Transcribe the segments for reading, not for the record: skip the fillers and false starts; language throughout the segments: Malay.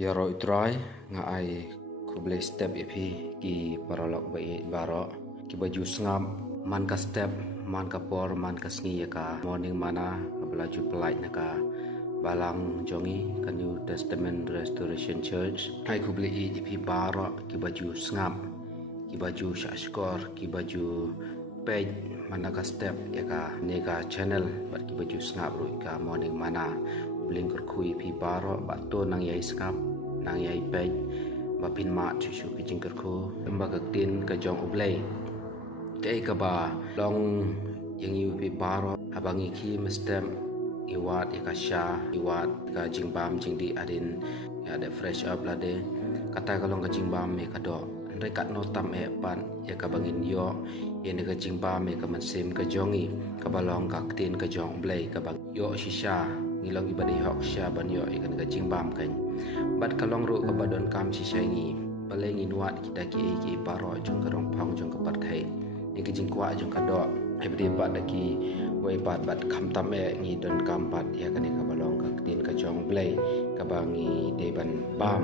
Ya ro itrai nga ai kuble step epi ki paralok bai baro ki baju sngam man ka step man ka por man ka sngi ka morning mana belaju pelai naka balang jongi ka New Testament Restoration Church ai kuble epi baro ki baju sngam ki baju shashkor ki baju page mana ka step ka nega channel bat ki baju sngap ru ka morning mana bling kui pi baro bato nang yai skap nang yai page bapin ma chu ki jingker khu lamba ka tin ka jong ublei te ka ba long yang yu pi baro abangi ki mestem iwat ka sha iwat ka jingbam jingdi adin ya de fresh up la de kata ka long ka jingbam me ka do ndai kat no tam e pan ya ka bangin yo ye ne ka jingbam me ka mansim ka jongi ka balong ka tin ka jong ublei ka bang yo shisha ngilong ibadi hok sha ban yo ikan ka jingbam kan bat kalong ru ka badon kam si shangi palengi nuat kita ki paro jong ka rong phang jong ka pat thai ni ki jingkwa jong ka do ibadi pat daki wai pat bat kham tam e ngi don kam pat ya kan ka balong ka tin ka jong blai ka bangi de ban bam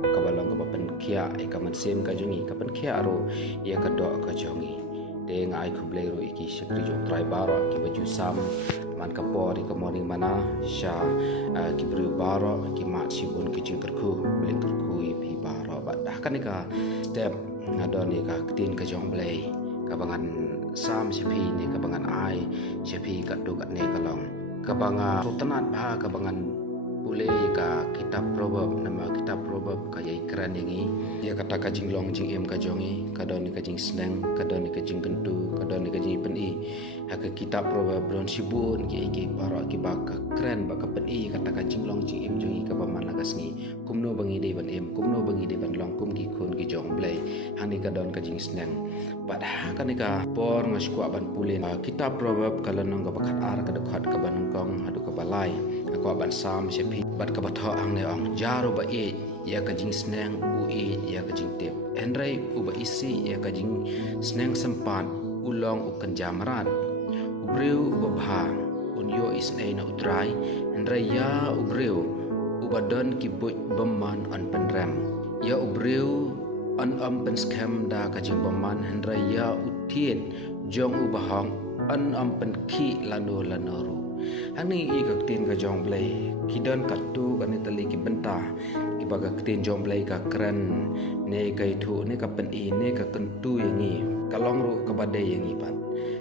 ka balong ka pen khia e ka man sem ka jongi ka pen khia ro ya ka do ka jongi de ngai khu blai ro iki shakri jong trai baro ki baju sam man ka por ka morning mana sha ki bru baro ki ma sibun ki jingker khu blik khu pi baro ba dah kan ka step ngadon ni ka tin ka jong blai ka bangan sam si pi ni ka bangan ai si pi ka do ka ne ka long ka banga sultanat ba ka bangan pule ka kitab proverb nama kitab proverb ka yai kran yangi ya kata ka jinglong jing em ka jongi ka don ni ka jing sneng ka don ni ka jing kentu ka don ni ka jing pen i ha ka kitab proverb don sibun ki paro ki ba ka kran ba ka pen i kata ka jinglong jing em jongi ka ba man la ka sngi kumno bangi de ban em kumno bangi de ban long kum ki khun ki jong blai hani ka don ka jing sneng ba ha ka ni ka por ngas kwa ban pule kitab proverb ka lanong ka bakhat ar ka dokhat ka ban kong hadu ka balai ko ban sam se pi bat ka batho ang ne ong jaro ba e ya ka jing sneng u e ya ka jing tep enrai u ba isi ya ka jing sneng sempan ulong u kan jamrat u breu u ba bha un yo is nei na utrai enrai ya u breu u ba don ki buj bamman an penram ya u breu an am pen scam da ka jing bamman enrai ya u tien jong u ba hong an am pen khi lanoru hani i ka tin ka jong blai kidon ka tu ka ni tali ki benta ki ba ka tin jong blai ka kran ne kai thu ne ka pen i ne ka kan tu yangi ka long ru ka badai yangi pan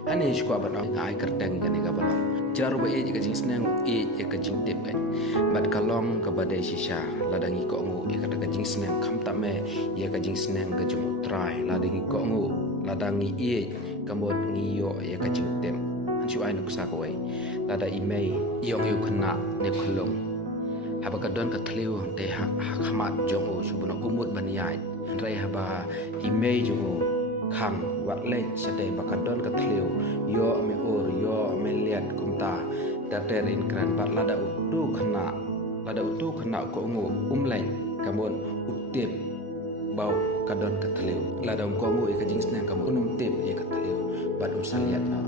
hani skwa ban ai kerteng ka ni ka balong jaru ba e ka jing sneng e ka jing tip kan bat ka long ka badai shisha ladangi ko ngu e ka jing sneng kham ta me ye ka jing sneng ka jung trai ladangi ko ngu ladangi e ka mod ngi yo ye ka jing tem chu ai nuk sa ko ai lada imei yong yu khna ne khulong haba ka don ka thliu de ha khamat jong o subuna umut ban yai rai haba imei jong o kham wat le sa de ba ka don ka thliu yo me or yo me liat kumta da ter in kran bat lada utu khna ko ngo umlain kamon utip bau ka don ka thliu lada ko ngo e ka jing snang kam unum tip e ka thliu bat usal yat na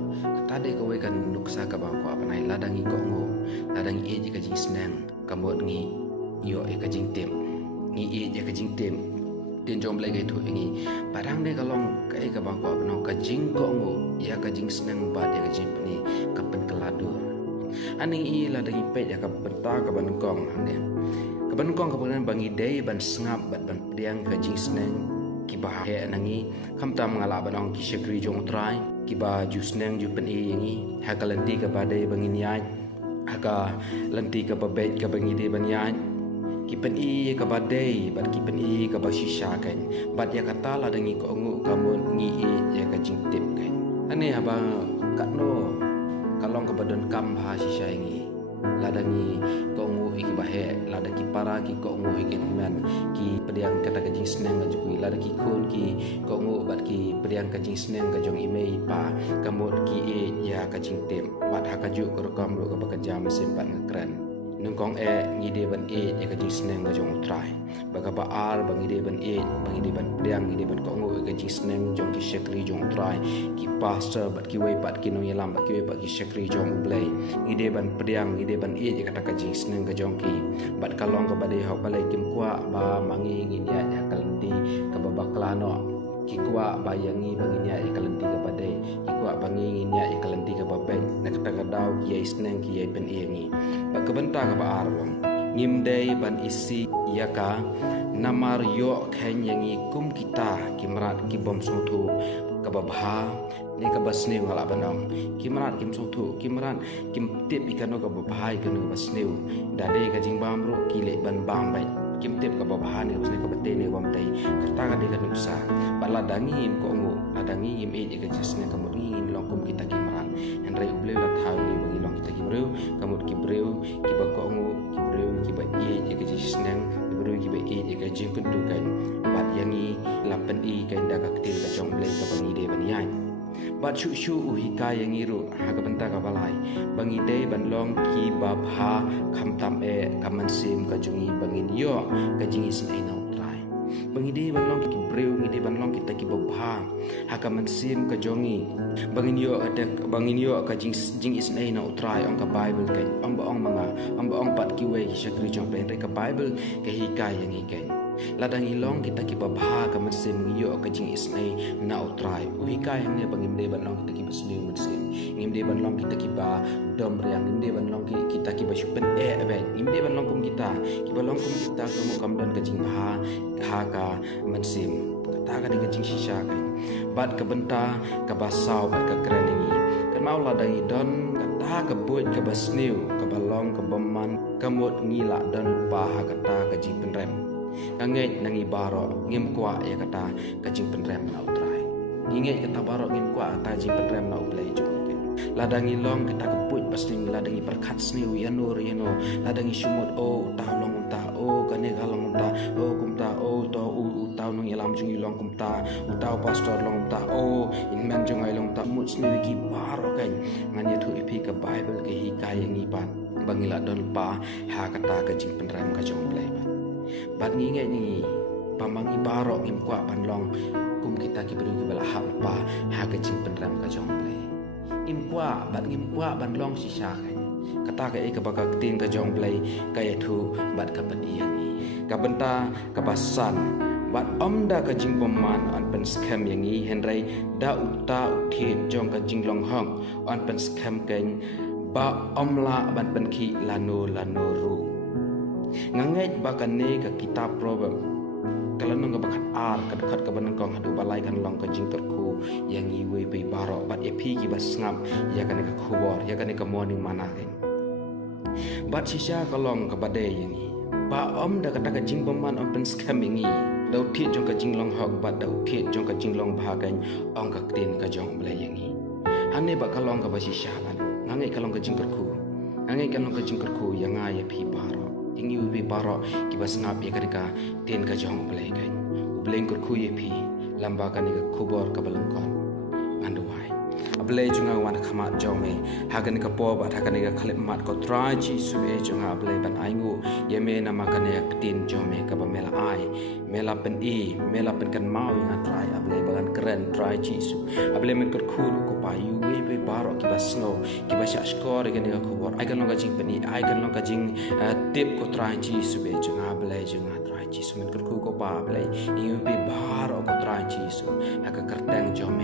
tade ko we kan nuksa ka bang ko apanai ladangi ko ngo ladangi e ka jing snang kamot ngi yo e ka jing tem ngi e ka jing tem tin jom lai ge thu ngi parang de ka long ka e ka bang ko apano ka jing ko ngo ya ka jing snang ba de ka jing ni ka pen kaladur ani i ladangi pe ya ka penta ka ban kong hande ka ban kong ka ban bangi dei ban sngap bat ban priang ka jing snang ki ba he nangi khamta mangala banong ki shekri jong trai ki ba ju sneng ju pen e yangi ha ka lanti ka ba dei bangin yai ha ka lanti ka ba bet ka bangi de ban yai ki pen e ka ba dei bat ki pen e ka ba shisha kan bat ya kata la dangi ko ngu ka mon ngi e ya ka jing tip kan ane ha ba ka no kalong ka badon kam ba shisha yangi ladangi ko ngu iki bahe ladaki para ki ko ngu iki men ki pediang kata ka jing sneng ga jukui ladaki khon ki ko ngu bat ki pediang ka jing sneng ga jong imei pa kamot ki e ya ka jing tem bat ha ka ju ko kam ro ka ba ka jam mesin pan ngakran nungkong ngide ban ka jing sneng ka jong utrai baga ba ar bang ngide ban bang ngide ban priang ngide ban ko ngo ka jing sneng jong ki shekri jong utrai ki pastor bat ki wei pat ki no yalam bat ki wei pat ki shekri jong ublei ngide ban priang ngide ban ka kata ka jing sneng ka jong ki bat kalong ka bade hok balai kim kwa ba mangi nginya nya kalenti ka babaklano ki kwa bayangi banginya kalenti ka bade ki kwa bangi nginya kalenti ka babeng nak kata daw ki sneng ki ben ngi ba kabenta ka ba arwang ngimdei ban isi yaka namar yo khen yangi kum kita kimrat ki bom sotu kababha ne ka basne wala banong kimrat kim sotu kimran kim tip ikano ka babha ikano basne dade ka jingbam ro ki le ban bam bai kim tip ka babha ne basne ka bate ne wam dai kata ka de ka nusa bala dangi ko ngo ladangi im e ka jisne ka muri long kum kita kimran henrai uble la thau ni bangi long kita kimreu kamut kibreu ki ba ko ngo kibreu ki ba e ka jisne kibreu ki ba e ka jing kuntu kan bat yangi lapen i ka inda ka ktil ka jong ble ka bangi de ban yan bat shu shu uhi ka yangi ru ha ka benta ka balai bangi de ban long ki ba bha kham tam kaman sim ka jungi bangin yo ka jing is nei na utrai bangi de ban long ki breu ngi de ban long kita ki ba bha ha kaman sim ka jongi bangin yo ada bangin yo ka jing is nei na utrai ong ka bible ka ong ba ong manga ong ba ong pat ki we ki shakri jong pen ka bible ka hi ka yangi ka ladang ilong kita ki babha ka masim ngiyo ka jing isnai na utrai uhi ka yang ne bangim de ban long kita ki basne masim ngim de ban long kita ki ba dom riang ngim de ban long kita ki ba shupen ave ngim de ban long kum kita ki ba long kum kita ka mo kam don ka jing bha ha ka masim kata ka de ka jing shisha ka bat ka benta ka basau bat ka kreningi kan mau ladang idon kata ka buat ka basne ka balong ka baman kamot ngila dan pa ha kata ka jing penrem nganget nangi baro ngim kwa ya kata kajing penrem na utrai nginget kata baro ngim kwa kata jing penrem na ublai jung ladangi long kita keput pasti ladangi perkat sni yanur yano ladangi sumut tahu long unta kane galong unta kumta to tahu nong yalam jung long kumta tahu pastor long unta inman jung ai long ta mut sni ki baro kan ngani thu ipi ka bible ke hikaya ngipan bangila don pa ha kata kajing penrem ka jung ublai bat ngingai ni pamangi barok ngim kwa panlong kum kita ki beri bala hak pa ha ka jing penram ka jong ble ngim kwa bat ngim kwa banlong sisa kan kata ka ka baka tin ka jong ble ka thu bat ka ban yangi ka benta ka basan bat omda ka jing bomman an pen scam yangi henrai da uta uthi jong ka jing long hong an pen scam kan ba omla ban pen ki lano ru nganget bakan ne ka kitab proverb kalau nang bakat ar kad ka banan kong hadu balai kan long ka jing terku yang iwe be baro bat epi ki bas ngap ya kan ka khubor ya kan ka morning mana kan bat sisa kalong ka bade yang ba om da kata ka jing baman om pen scam yang dau thi jong ka jing long hok bat dau thi jong ka jing long bha kan ong ka tin ka jong ble yang hane ba kalong ka basisa ban nganget kalong ka jing terku nganget kalong ka jing terku yang ya pi baro ingi ubi baro ki bas ngap ya ka tin ka jong blai kan ubleng kur khu ye pi lamba ka ni ka khubor ka balangkon nganduai ablai junga wan khama jome hagan ka po ba hagan ka khalip mat ko trai chi su e junga ablai ban aingu ye me na ma ka ne tin jome ka ba mela ai mela pen mela pen kan mau nga trai ablai bagan keren trai chi su ablai men kur khu ko pa yu we be baro ki bas no ki ba sha skor ga ni ka khubor ai kan no ka jing pen ai kan no ka jing tip ko trai chi su be junga ablai junga trai chi su men kur khu ko pa ablai ingi be baro ko trai chi su ha ka kerteng jome